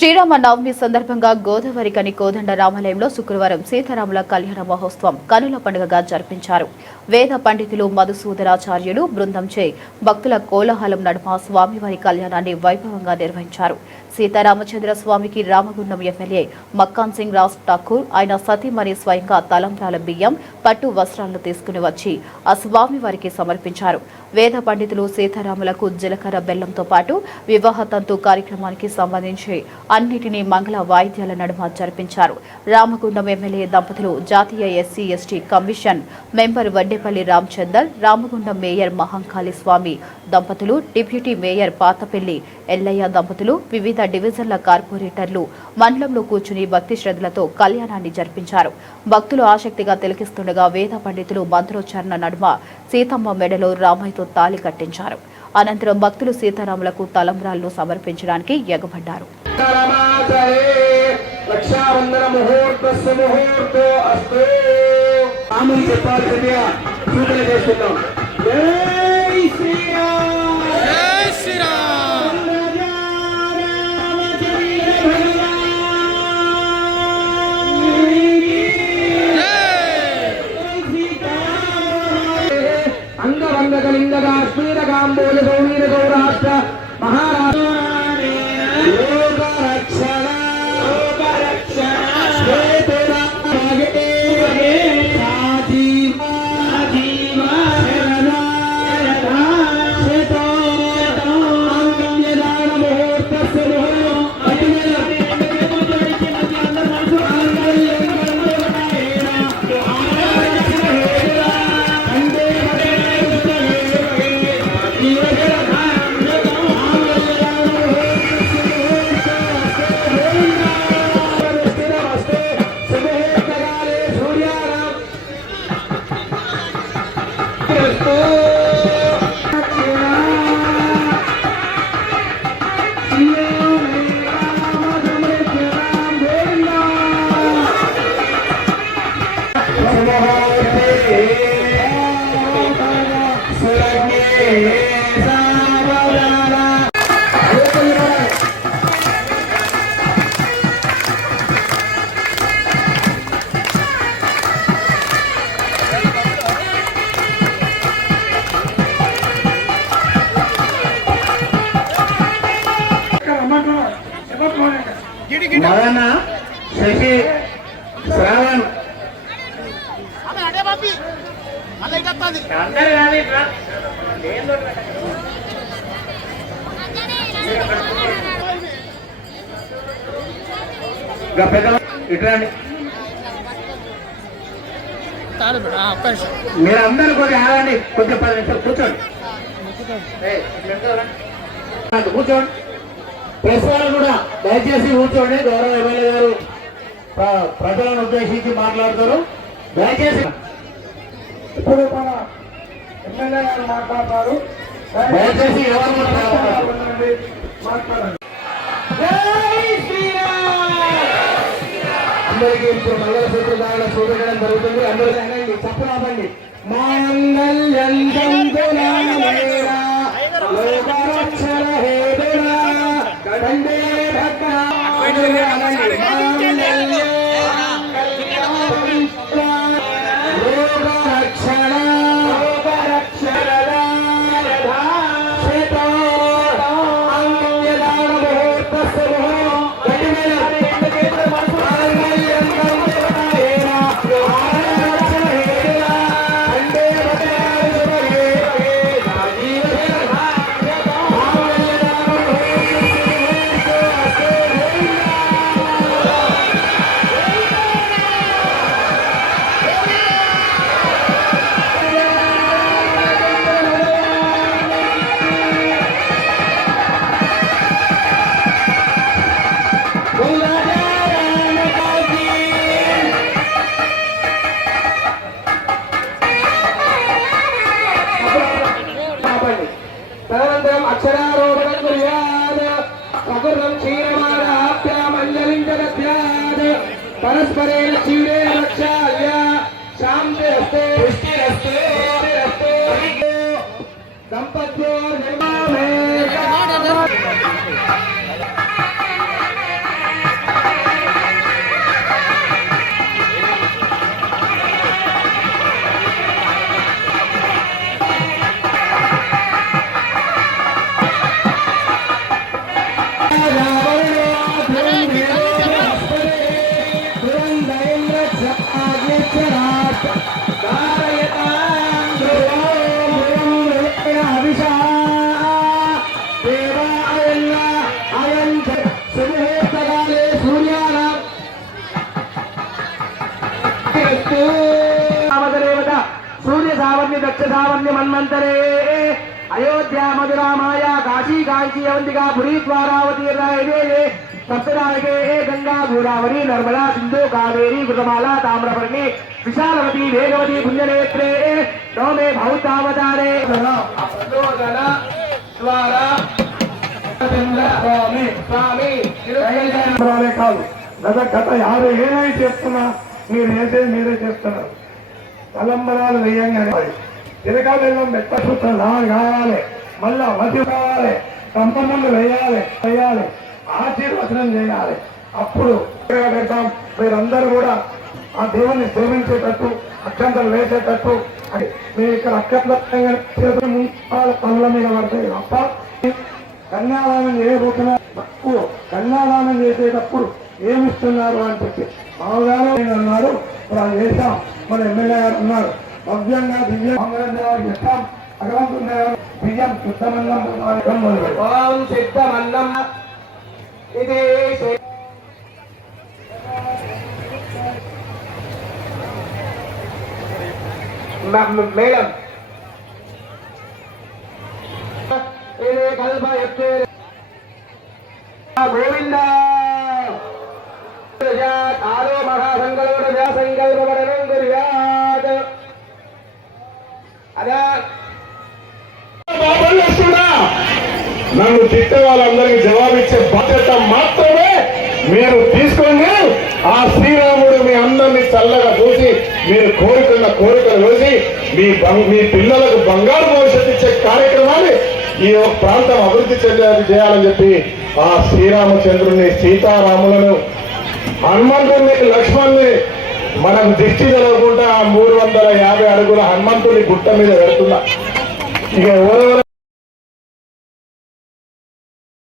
శ్రీరామ నవమి సందర్భంగా గోదావరికని కోదండ రామాలయంలో శుక్రవారం సీతారాముల కళ్యాణ మహోత్సవం కనుల పండుగగా జరిపించారు. వేద పండితులు మధుసూదనాచార్యులు బృందంచే భక్తుల కోలాహలం నడుమ స్వామివారి కళ్యాణాన్ని వైభవంగా నిర్వహించారు. సీతారామచంద్ర స్వామికి రామగుండం ఎమ్మెల్యే మక్కాన్ సింగ్ రాజ్ ఠాకూర్ ఆయన సతీమణి స్వయంగా తలంబ్రాల బియ్యం, పట్టు వస్త్రాలను తీసుకుని వచ్చి ఆ స్వామివారికి సమర్పించారు. వేద పండితులు సీతారాములకు జీలకర్ర బెల్లంతో పాటు వివాహ తంతు కార్యక్రమానికి సంబంధించి అన్నిటినీ మంగళ వాయిద్యాల నడుమ జరిపించారు. రామగుండం ఎమ్మెల్యే దంపతులు జాతీయ SC ST commission member Vaddepalli Ramachandar, Ramagundam mayor Mahankali Swamy దంపతులు, డిప్యూటీ మేయర్ పాతపల్లి ఎల్లయ్య దంపతులు, వివిధ డివిజన్ల కార్పొరేటర్లు మండలంలో కూర్చుని భక్తి శ్రద్ధలతో కళ్యాణాన్ని జరిపించారు. భక్తులు ఆసక్తిగా తిలకిస్తుండగా వేద పండితులు మంత్రోచ్చారణ నడుమ సీతమ్మ మెడలో రామయ్యతో తాళి కట్టించారు. అనంతరం భక్తులు సీతారాములకు తలంబ్రాలను సమర్పించడానికి ఎగబడ్డారు. అంగవంగకలింగగా శ్రీరకాంబోజ గౌరీర గౌరాష్ట్ర మహారాజు మదన శశి శ్రావణ్ ఇట్రండి. మీరందరూ కొద్దిగా ఆగండి, కొంచెం 10 నిమిషాలు కూర్చోండి. కూర్చోండి. ప్రెస్ వాళ్ళు కూడా దయచేసి కూర్చోండి. గౌరవ ఎమ్మెల్యే గారు ప్రజలను ఉద్దేశించి మాట్లాడతారు. దయచేసి ఇప్పుడు మన ఎమ్మెల్యే గారు మాట్లాడతారు. దయచేసి ఎవరు మాట్లాడండి. అందరికీ ఇప్పుడు మంగళసూత్ర దాని చూడడం జరుగుతుంది. అందరూ అనండి, చప్పుడు ఆపండి. మాంగళ్యం కండే తదనంతరం అక్షరారోపణం కుర్యాద్ సకుర్రం క్షీరమాదాప్యామంజలిం జగద్యాద్ పరస్పరేణ క్షీరేణ రక్షాయ శాంతిరస్తే పుష్టిరస్తే దంపత్యోర్నిర్మామే वक्षसावन्य मन्वन्तरे अयोध्या मधुरा माया काशी कांची अवंतिका पुरी द्वारावती रायदे सप्तनायके गंगा गोदावरी नर्मदा सिंधु कावेरी कृतमाला ताम्रपर्णी विशालवती वेगवती पुण्यनेत्रे नौमे भौतावतारे स्वामी स्वामी కాదు గత 50 ఏళ్ళని చేస్తున్నా మీరు మీరే చేస్తున్నారు. తలంబరాలు వేయంగానే తిరగాబెల్లం పెట్ట కావాలి, మళ్ళా మధ్య కావాలి, సంపన్నులు వేయాలి, ఆశీర్వచనం చేయాలి. అప్పుడు పెడతాం. మీరందరూ కూడా ఆ దేవుణ్ణి సేవించేటట్టు అక్షంతలు వేసేటట్టు మీరు ఇక్కడ అక్షంతలు పనుల మీద పడతాయి తప్ప కన్యాదానం చేయబోతున్నా తక్కువ. కన్యాదానం చేసేటప్పుడు ఏమిస్తున్నారు అని చెప్పి మామగారు అన్నారు. ఇప్పుడు అది చేశాం. మన ఎమ్మెల్యే గారు ఉన్నారు. భవ్యంగా బియ్యం చేస్తాం. భగవంతుని బియ్యం శుద్ధమన్నం ఓం సిద్ధమన్నం ఇది మేడం ఇది కల్ప గోవింద ఆరో మహాసంకల్ప సంకల్పనం గుర్యాత్ అదా నన్ను తిట్టే వాళ్ళందరికీ జవాబిచ్చే బాధ్యత మాత్రమే మీరు తీసుకోండి. ఆ శ్రీరాముడు మీ అందరినీ చల్లగా చూసి మీరు కోరుకున్న కోరికలు వేసి మీ పిల్లలకు బంగారు భవిష్యత్తు ఇచ్చే కార్యక్రమాన్ని ఈ ప్రాంతం అభివృద్ధి చేయాలని చెప్పి ఆ శ్రీరామచంద్రుని సీతారాములను హనుమంతుని లక్ష్మణ్ని మనకు దిష్టి జరగకుండా 350 అడుగుల హనుమంతుని గుట్ట మీద పెడుతున్నా. ఇక ఎవరెవరు